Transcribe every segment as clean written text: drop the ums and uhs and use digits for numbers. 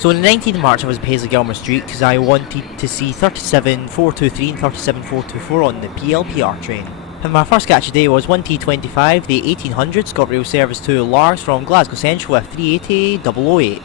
So on the 19th of March I was at Paisley Gilmour Street because I wanted to see 37423 and 37424 on the PLPR train. And my first catch today was 1T25, the 1800 ScotRail service to Lars from Glasgow Central with 380 008.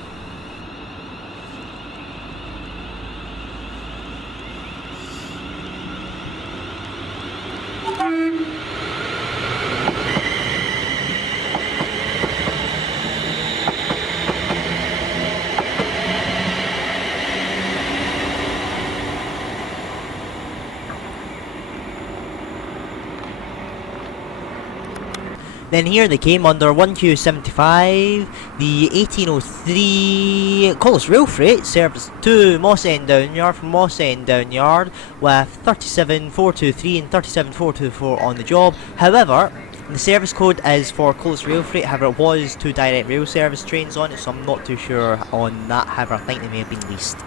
Then here they came under 1Q75, the 1803 Collis Rail Freight service to Moss End Downyard from Moss End Downyard with 37423 and 37424 on the job. However, the service code is for Collis Rail Freight, however it was two direct rail service trains on it, so I'm not too sure on that, however I think they may have been leased.